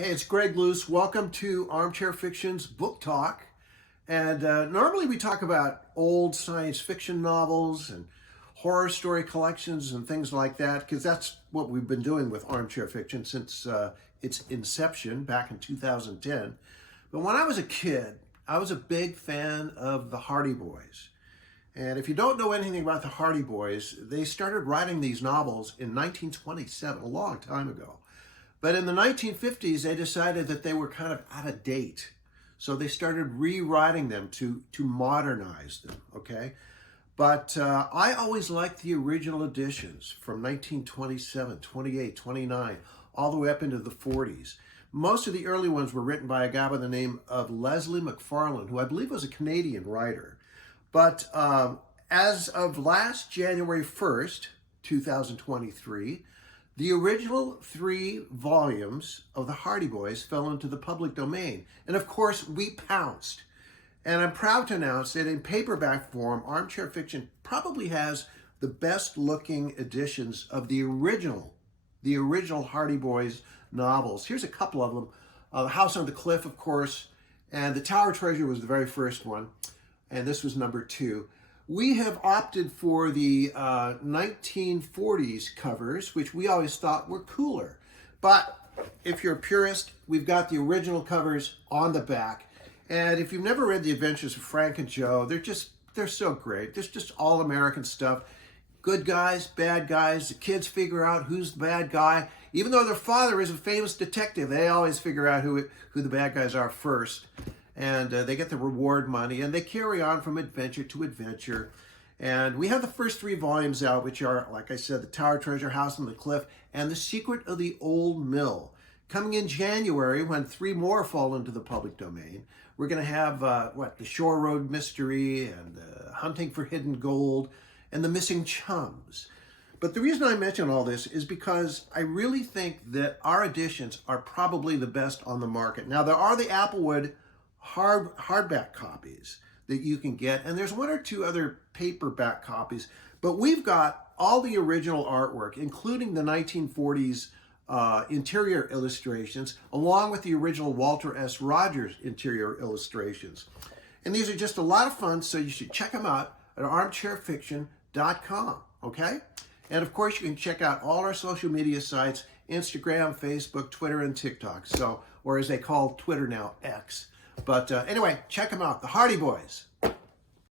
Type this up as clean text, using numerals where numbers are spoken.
Hey, it's Greg Luce. Welcome to Armchair Fiction's Book Talk. And normally we talk about old science fiction novels and horror story collections and things like that, because that's what we've been doing with Armchair Fiction since its inception back in 2010. But when I was a kid, I was a big fan of the Hardy Boys. And if you don't know anything about the Hardy Boys, they started writing these novels in 1927, a long time ago. But in the 1950s, they decided that they were kind of out of date. So they started rewriting them to modernize them, okay? But I always liked the original editions from 1927, 28, 29, all the way up into the 40s. Most of the early ones were written by a guy by the name of Leslie McFarlane, who I believe was a Canadian writer. But as of last January 1st, 2023, the original 3 volumes of the Hardy Boys fell into the public domain. And of course, we pounced. And I'm proud to announce that in paperback form, Armchair Fiction probably has the best looking editions of the original Hardy Boys novels. Here's a couple of them. The House on the Cliff, of course, and The Tower Treasure was the very first one. And this was number 2. We have opted for the 1940s covers, which we always thought were cooler. But if you're a purist, we've got the original covers on the back. And if you've never read The Adventures of Frank and Joe, they're so great. There's just all American stuff. Good guys, bad guys. The kids figure out who's the bad guy. Even though their father is a famous detective, they always figure out who the bad guys are first. And they get the reward money, and they carry on from adventure to adventure. And we have the first 3 volumes out, which are, like I said, The Tower Treasure, House on the Cliff, and The Secret of the Old Mill. Coming in January, when 3 more fall into the public domain, we're going to have, The Shore Road Mystery, and Hunting for Hidden Gold, and The Missing Chums. But the reason I mention all this is because I really think that our editions are probably the best on the market. Now, there are the Applewood hardback copies that you can get, and there's 1 or 2 other paperback copies, but we've got all the original artwork, including the 1940s interior illustrations, along with the original Walter S. Rogers interior illustrations. And these are just a lot of fun, so you should check them out at armchairfiction.com, okay? And of course, you can check out all our social media sites, Instagram, Facebook, Twitter, and TikTok, or as they call Twitter now, X. But anyway, check them out, the Hardy Boys.